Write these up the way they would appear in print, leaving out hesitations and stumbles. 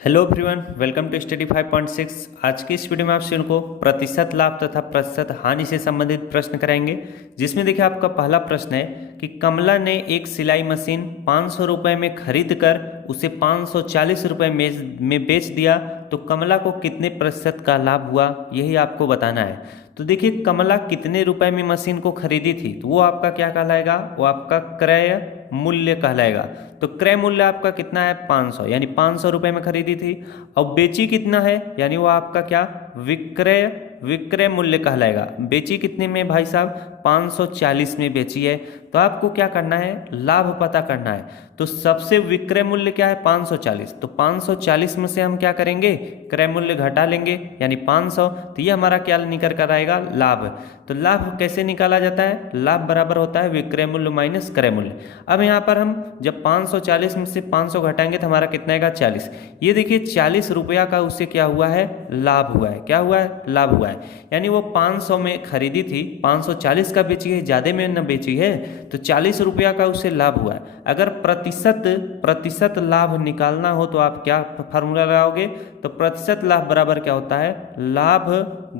Hello everyone, welcome to study 5.6। आज की इस वीडियो में आपसे उनको प्रतिशत लाभ तथा प्रतिशत हानि से संबंधित प्रश्न कराएंगे। जिसमें देखिए आपका पहला प्रश्न है कि कमला ने एक सिलाई मशीन 500 रुपये में खरीद कर उसे 540 रुपये में बेच दिया, तो कमला को कितने प्रतिशत का लाभ हुआ, यही आपको बताना है। तो देखिए कमला कितने रुपए में मशीन को खरीदी थी, तो वो आपका क्या कहलाएगा, वो आपका क्रय मूल्य कहलाएगा। तो क्रय मूल्य आपका कितना है 500, यानी 500 रुपये में खरीदी थी। और बेची कितना है, यानी वो आपका क्या विक्रय मूल्य कहलाएगा। बेची कितने में भाई साहब, 540 में बेची है। तो आपको क्या करना है, लाभ पता करना है। तो सबसे विक्रय मूल्य क्या है 540, तो 540 में से हम क्या करेंगे, क्रय मूल्य घटा लेंगे, यानी 500। तो ये हमारा क्या निकल कर आएगा, लाभ। तो लाभ कैसे निकाला जाता है, लाभ बराबर होता है विक्रय मूल्य माइनस क्रय मूल्य। अब यहाँ पर हम जब 540 में से 500 घटाएंगे तो हमारा कितना आएगा 40। ये देखिए 40 रुपया का उससे क्या हुआ है, लाभ हुआ है। क्या हुआ है, लाभ हुआ है। यानी वो 500 में खरीदी थी, 540 का बेची है, ज़्यादा में न बेची है, तो 40 रुपया का उससे लाभ हुआ है। अगर प्रतिशत लाभ निकालना हो तो आप क्या फार्मूला लगाओगे, तो प्रतिशत लाभ बराबर क्या होता है, लाभ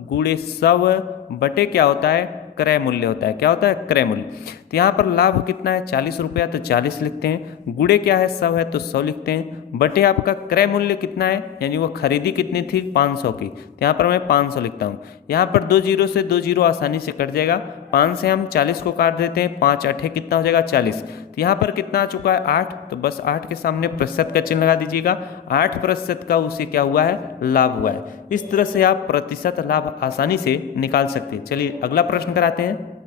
गुणे 100 बटे क्या होता है, क्रय मूल्य होता है। क्या होता है, क्रय मूल्य। तो यहाँ पर लाभ कितना है 40 रुपया, तो 40 लिखते हैं। गुणे क्या है 100 है, तो 100 लिखते हैं। बटे आपका क्रय मूल्य कितना है, यानी वो खरीदी कितनी थी 500 की, तो यहाँ पर मैं 500 लिखता हूँ। यहाँ पर 2 जीरो से 2 जीरो आसानी से कट जाएगा। 5 से हम 40 को काट देते हैं, 5 8 कितना हो जाएगा 40। तो यहाँ पर कितना आ चुका है 8, तो बस 8 के सामने प्रतिशत का चिन्ह लगा दीजिएगा। 8% का उसे क्या हुआ है, लाभ हुआ है। इस तरह से आप प्रतिशत लाभ आसानी से निकाल सकते हैं। चलिए अगला प्रश्न कराते हैं।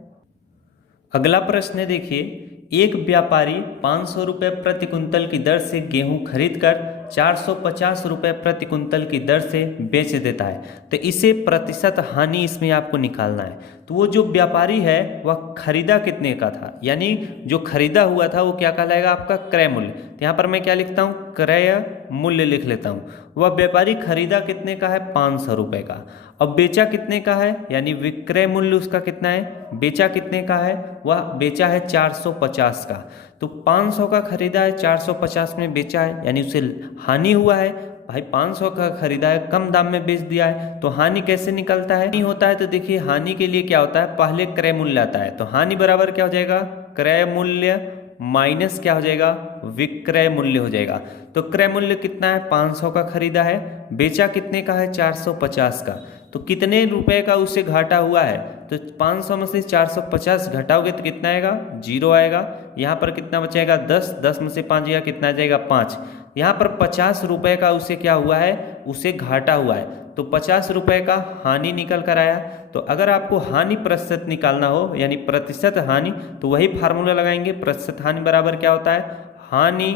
अगला प्रश्न है, देखिए एक व्यापारी 500 रुपये प्रति कुंतल की दर से गेहूं खरीदकर 450 रुपये प्रति कुंतल की दर से बेच देता है। तो इसे प्रतिशत हानि इसमें आपको निकालना है। तो वो जो व्यापारी है वह खरीदा कितने का था, यानी जो खरीदा हुआ था वो क्या कहलाएगा, आपका क्रय मूल्य। तो यहाँ पर मैं क्या लिखता हूँ, क्रय मूल्य लिख लेता हूँ। वह व्यापारी खरीदा कितने का है 500 रुपये का, अब बेचा कितने का है, यानी विक्रय मूल्य उसका कितना है, बेचा कितने का है, वह बेचा है 450 का। तो 500 का खरीदा है, 450 में बेचा है, यानी उसे हानि हुआ है। भाई 500 का खरीदा है, कम दाम में बेच दिया है, तो हानि कैसे निकलता है, हानि होता है। तो देखिए हानि के लिए क्या होता है, पहले क्रय मूल्य आता है। तो हानि बराबर क्या हो जाएगा, क्रय मूल्य माइनस क्या हो जाएगा, विक्रय मूल्य हो जाएगा। तो क्रय मूल्य कितना है 500 का खरीदा है, बेचा कितने का है 450 का। तो कितने रुपए का उससे घाटा हुआ है, तो 500 में से 450 घटाओगे तो कितना आएगा, 0 आएगा। यहाँ पर कितना बचेगा 10, 10 में से 5 गया, कितना आ जाएगा 5। यहाँ पर 50 रुपए का उसे क्या हुआ है, उसे घाटा हुआ है। तो 50 रुपए का हानि निकल कर आया। तो अगर आपको हानि प्रतिशत निकालना हो, यानी प्रतिशत हानि, तो वही फार्मूला लगाएंगे। प्रतिशत हानि बराबर क्या होता है, हानि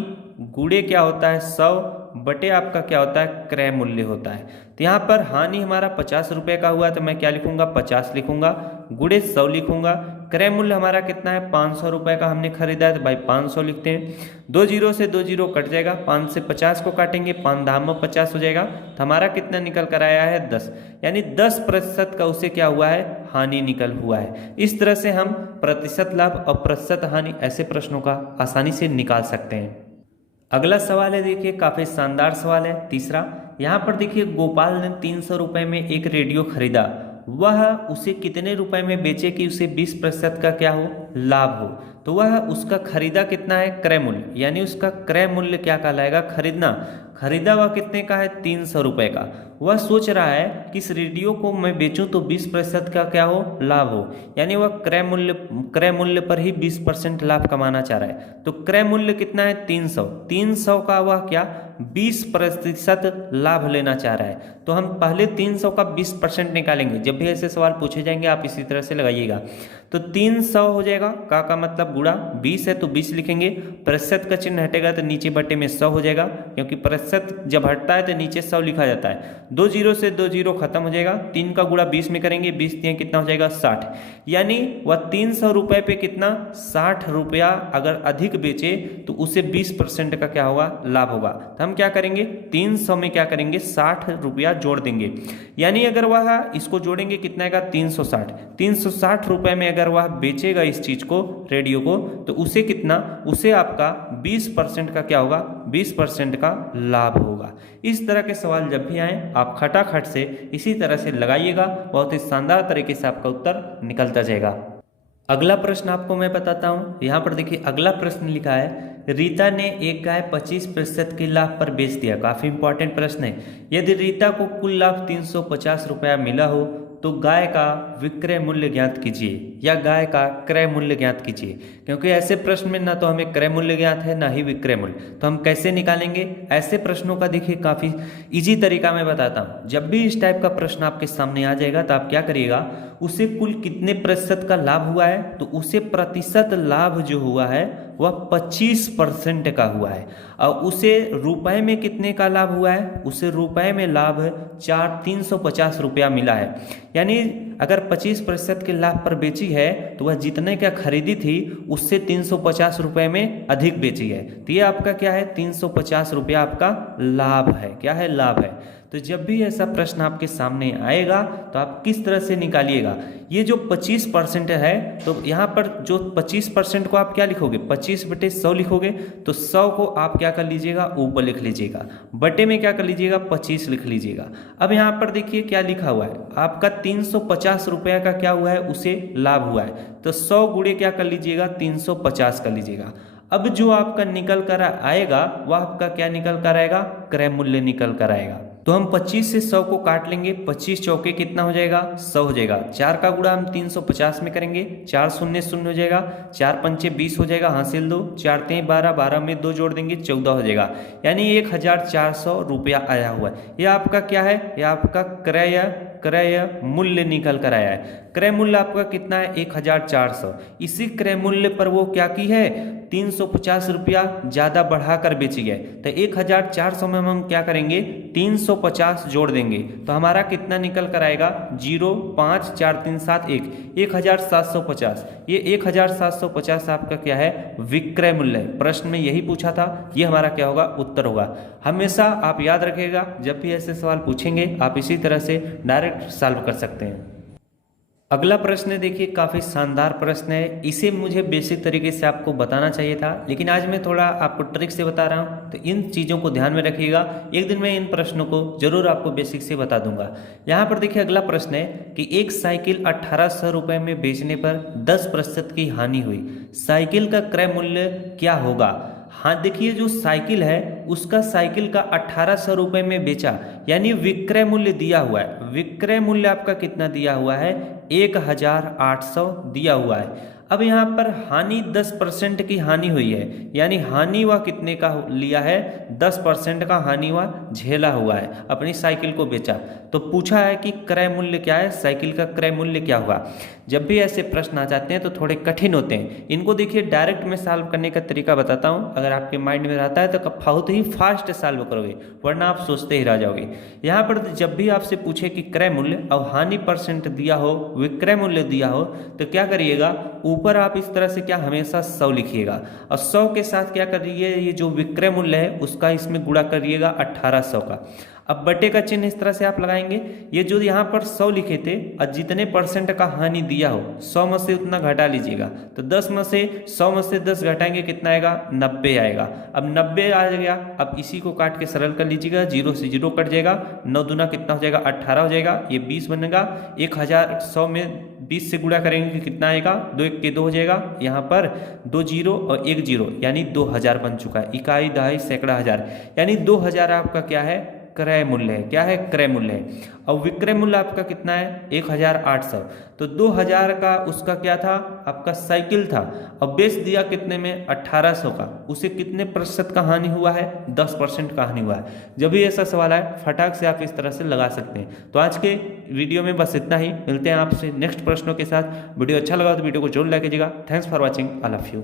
गुणे क्या होता है 100 बटे आपका क्या होता है, क्रय मूल्य होता है। तो यहाँ पर हानि हमारा 50 रुपये का हुआ, तो मैं क्या लिखूंगा 50 लिखूंगा, गुणे 100 लिखूंगा। क्रय मूल्य हमारा कितना है 500 रुपये का हमने खरीदा है, तो भाई 500 लिखते हैं। 2 जीरो से 2 जीरो कट जाएगा, 5 से 50 को काटेंगे, 5 धाम में 50 हो जाएगा। तो हमारा कितना निकल कर आया है 10, यानी 10% का उसे क्या हुआ है, हानि निकल हुआ है। इस तरह से हम प्रतिशत लाभ और प्रतिशत हानि ऐसे प्रश्नों का आसानी से निकाल सकते हैं। अगला सवाल है, देखिए काफी शानदार सवाल है, तीसरा। यहाँ पर देखिए गोपाल ने 300 रुपये में एक रेडियो खरीदा, वह उसे कितने रुपए में बेचे कि उसे 20% का क्या हो, लाभ हो। तो वह उसका खरीदा कितना है, क्रय मूल्य, यानी उसका क्रय मूल्य क्या कहलाएगा, खरीदा वह कितने का है 300 रुपये का। वह सोच रहा है कि इस रेडियो को मैं बेचूं तो 20% का क्या हो, लाभ हो, यानी वह क्रय मूल्य पर ही 20% लाभ कमाना चाह रहा है। तो क्रय मूल्य कितना है 300 का वह क्या 20% लाभ लेना चाह रहा है। तो हम पहले 300 का 20% निकालेंगे। जब भी ऐसे सवाल पूछे जाएंगे आप इसी तरह से लगाइएगा। तो 300 हो जाएगा, का मतलब गुणा 20 है तो 20 लिखेंगे। प्रतिशत का चिन्ह हटेगा तो नीचे बटे में 100 हो जाएगा, क्योंकि प्रतिशत जब हटता है तो नीचे 100 लिखा जाता है। 2 जीरो से 2 जीरो खत्म हो जाएगा, 3 का गुणा 20 में करेंगे, 20 दिए कितना हो जाएगा 60। यानी वह 300 रुपये पे कितना 60 रुपया अगर अधिक बेचे तो उसे 20% का क्या होगा, लाभ होगा। तो हम क्या करेंगे 300 में क्या करेंगे 60 रुपया जोड़ देंगे, यानी अगर वह इसको जोड़ेंगे कितना आएगा 360 रुपये में अगर वह बेचेगा इस चीज़ को, रेडियो को, तो उसे कितना, उसे आपका 20% का क्या होगा, 20% का लाभ होगा। इस तरह के सवाल जब भी आए आप खटाखट से इसी तरह से लगाइएगा, बहुत ही शानदार तरीके से आपका उत्तर निकलता जाएगा। अगला प्रश्न आपको मैं बताता हूँ। यहाँ पर देखिए अगला प्रश्न लिखा है, रीता ने एक गाय 25% के लाभ पर बेच दिया। काफ़ी इंपॉर्टेंट प्रश्न है। यदि रीता को कुल लाभ 350 रुपया मिला हो तो गाय का विक्रय मूल्य ज्ञात कीजिए या गाय का क्रय मूल्य ज्ञात कीजिए। क्योंकि ऐसे प्रश्न में ना तो हमें क्रय मूल्य ज्ञात है ना ही विक्रय मूल्य, तो हम कैसे निकालेंगे ऐसे प्रश्नों का? देखिए काफ़ी इजी तरीका मैं बताता हूँ। जब भी इस टाइप का प्रश्न आपके सामने आ जाएगा तो आप क्या करिएगा, उसे कुल कितने प्रतिशत का लाभ हुआ है, तो उसे प्रतिशत लाभ जो हुआ है वह 25% का हुआ है। और उसे रुपए में कितने का लाभ हुआ है, उसे रुपए में लाभ 350 रुपया मिला है। यानी अगर 25% के लाभ पर बेची है तो वह जितने का खरीदी थी उससे 350 रुपये में अधिक बेची है। तो ये आपका क्या है, 350 रुपया आपका लाभ है। क्या है, लाभ है। तो जब भी ऐसा प्रश्न आपके सामने आएगा तो आप किस तरह से निकालिएगा। ये जो 25% है तो यहाँ पर जो 25% को आप क्या लिखोगे, 25/100 लिखोगे। तो 100 को आप क्या कर लीजिएगा, ऊपर लिख लीजिएगा, बटे में क्या कर लीजिएगा, 25 लिख लीजिएगा। अब यहाँ पर देखिए क्या लिखा हुआ है, आपका 350 रुपया का क्या हुआ है, उसे लाभ हुआ है। तो 100 गुणे क्या कर लीजिएगा, 350 कर लीजिएगा। अब जो आपका निकल कर आएगा वह आपका क्या निकल कर आएगा, क्रय मूल्य निकल कर आएगा। तो हम 25 से 100 को काट लेंगे, 25 चौके कितना हो जाएगा, 100 हो जाएगा। 4 का गुणा हम 350 में करेंगे, 4 शून्य शून्य हो जाएगा, 4 पंचे 20 हो जाएगा, हासिल 2, 4 3 12, 12 में 2 जोड़ देंगे 14 हो जाएगा। यानी 1400 रुपया आया हुआ है। यह आपका क्या है, यह आपका क्रय मूल्य निकल कर आया है। क्रय मूल्य आपका कितना है, 1400। इसी क्रय मूल्य पर वो क्या की है, 350 रुपया ज़्यादा बढ़ाकर बेची है। तो 1400 में हम क्या करेंगे, 350 जोड़ देंगे तो हमारा कितना निकल कर आएगा, 0 5 4 3 7 1, 1750। ये 1750 आपका क्या है, विक्रय मूल्य है। प्रश्न में यही पूछा था, ये हमारा क्या होगा, उत्तर होगा। हमेशा आप याद रखिएगा, जब भी ऐसे सवाल पूछेंगे आप इसी तरह से डायरेक्ट सॉल्व कर सकते हैं। अगला प्रश्न है, देखिए काफ़ी शानदार प्रश्न है। इसे मुझे बेसिक तरीके से आपको बताना चाहिए था, लेकिन आज मैं थोड़ा आपको ट्रिक से बता रहा हूँ, तो इन चीज़ों को ध्यान में रखिएगा। एक दिन मैं इन प्रश्नों को जरूर आपको बेसिक से बता दूंगा। यहाँ पर देखिए अगला प्रश्न है कि एक साइकिल 1800 रुपये में बेचने पर 10% की हानि हुई, साइकिल का क्रय मूल्य क्या होगा? हाँ देखिए, जो साइकिल है उसका साइकिल का 1800 रुपये में बेचा, यानी विक्रय मूल्य दिया हुआ है। विक्रय मूल्य आपका कितना दिया हुआ है, 1800 दिया हुआ है। अब यहाँ पर हानि 10% की हानि हुई है, यानी हानि वह कितने का लिया है, 10% का हानि वह झेला हुआ है, अपनी साइकिल को बेचा। तो पूछा है कि क्रय मूल्य क्या है, साइकिल का क्रय मूल्य क्या हुआ। जब भी ऐसे प्रश्न आ जाते हैं तो थोड़े कठिन होते हैं। इनको देखिए डायरेक्ट में सॉल्व करने का तरीका बताता हूँ। अगर आपके माइंड में रहता है तो बहुत ही फास्ट सॉल्व करोगे, वरना आप सोचते ही रह जाओगे। यहाँ पर जब भी आपसे पूछे कि क्रय मूल्य और हानि % दिया हो, विक्रय मूल्य दिया हो, तो क्या करिएगा, ऊपर आप इस तरह से क्या हमेशा 100 लिखिएगा और 100 के साथ क्या करिए, ये जो विक्रय मूल्य है उसका इसमें गुणा करिएगा 1800 का। अब बटे का चिन्ह इस तरह से आप लगाएंगे। ये जो यहाँ पर 100 लिखे थे और जितने % का हानि दिया हो 100 में से उतना घटा लीजिएगा। तो 10 में से 100 में से 10 घटाएंगे, कितना आएगा, 90 आएगा। अब 90 आ गया। अब इसी को काट के सरल कर लीजिएगा, 0 से 0 कट जाएगा, 9 दूना कितना हो जाएगा, 18 हो जाएगा। ये 20 बनेगा। 1100 में 20 से गुणा करेंगे कितना आएगा, 2 1 के 2 हो जाएगा। यहाँ पर 2 0 और 1 0 यानी 2000 बन चुका है। इकाई दहाई सैकड़ा हजार, यानी 2000 आपका क्या है, क्रय मूल्य है। क्या है, क्रय मूल्य है। और विक्रय मूल्य आपका कितना है, 1800। तो 2000 का उसका क्या था, आपका साइकिल था, और बेच दिया कितने में, 1800 का। उसे कितने % का हानि हुआ है, 10% का हानि हुआ है। जब भी ऐसा सवाल आए फटाक से आप इस तरह से लगा सकते हैं। तो आज के वीडियो में बस इतना ही। मिलते हैं आपसे नेक्स्ट प्रश्नों के साथ। वीडियो अच्छा लगा तो वीडियो को जरूर लाइक कीजिएगा। Thanks for watching, I love you.